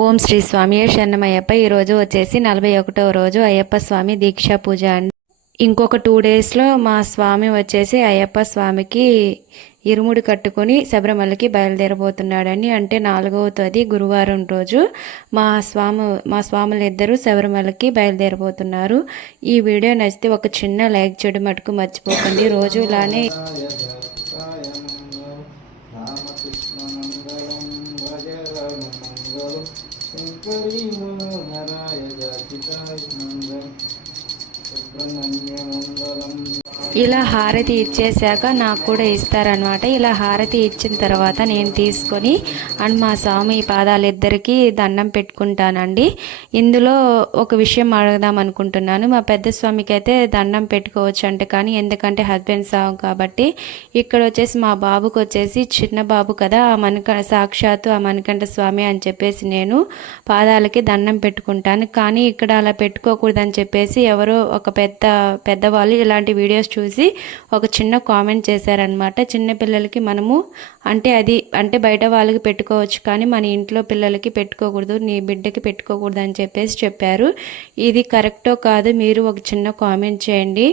ఓం శ్రీ స్వామి శరణమయ్యప్ప. ఈరోజు వచ్చేసి నలభై ఒకటో రోజు అయ్యప్ప స్వామి దీక్షా పూజ అండి. ఇంకొక టూ డేస్లో మా స్వామి వచ్చేసి అయ్యప్ప స్వామికి ఇరుముడి కట్టుకొని శబరిమలకి బయలుదేరబోతున్నాడండి. అంటే నాలుగవ తేదీ గురువారం రోజు మా స్వామి మా స్వాములు ఇద్దరు శబరిమలకి బయలుదేరబోతున్నారు. ఈ వీడియో నచ్చితే ఒక చిన్న లైక్ చేయడం మటుకు మర్చిపోకండి. రోజు ఇలానే शङ्करी मनोहराय जातिताय नन्दं सुब्रह्मण्यमङ्गलम् ఇలా హారతి ఇచ్చేసాక నాకు కూడా ఇస్తారనమాట ఇలా హారతి ఇచ్చిన తర్వాత నేను తీసుకొని అండ్ మా స్వామి పాదాలిద్దరికీ దండం పెట్టుకుంటానండి. ఇందులో ఒక విషయం అడగదాం అనుకుంటున్నాను. మా పెద్ద స్వామికి అయితే దండం పెట్టుకోవచ్చు అంటే కానీ ఎందుకంటే హస్బెండ్ సాగు కాబట్టి ఇక్కడ వచ్చేసి మా బాబుకి వచ్చేసి చిన్న బాబు కదా ఆ మనక సాక్షాత్తు ఆ మణికంఠ స్వామి అని చెప్పేసి నేను పాదాలకి దండం పెట్టుకుంటాను. కానీ ఇక్కడ అలా పెట్టుకోకూడదని చెప్పేసి ఎవరో ఒక పెద్ద పెద్దవాళ్ళు ఇలాంటి వీడియోస్ చూసి ఒక చిన్న కామెంట్ చేశారనమాట చిన్న పిల్లలకి మనము అంటే అది అంటే బయట వాళ్ళకి పెట్టుకోవచ్చు కానీ మన ఇంట్లో పిల్లలకి పెట్టుకోకూడదు నీ బిడ్డకి పెట్టుకోకూడదు అని చెప్పేసి చెప్పారు. ఇది కరెక్టో కాదు మీరు ఒక చిన్న కామెంట్ చేయండి.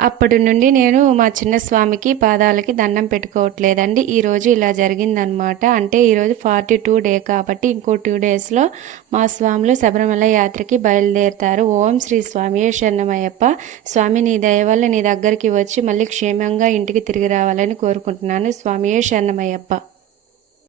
అప్పటి నుండి నేను మా చిన్న స్వామికి పాదాలకి దండం పెట్టుకోవట్లేదండి. ఈరోజు ఇలా జరిగిందనమాట అంటే ఈరోజు ఫార్టీ టూ డే కాబట్టి ఇంకో టూ డేస్లో మా స్వాములు శబరిమల యాత్రకి బయలుదేరుతారు. ఓం శ్రీ స్వామి శరణమయ్యప్ప. స్వామి నీ దయ వల్ల నీ దగ్గరికి వచ్చి మళ్ళీ క్షేమంగా ఇంటికి తిరిగి రావాలని కోరుకుంటున్నాను. స్వామియే శరణమయ్యప్ప.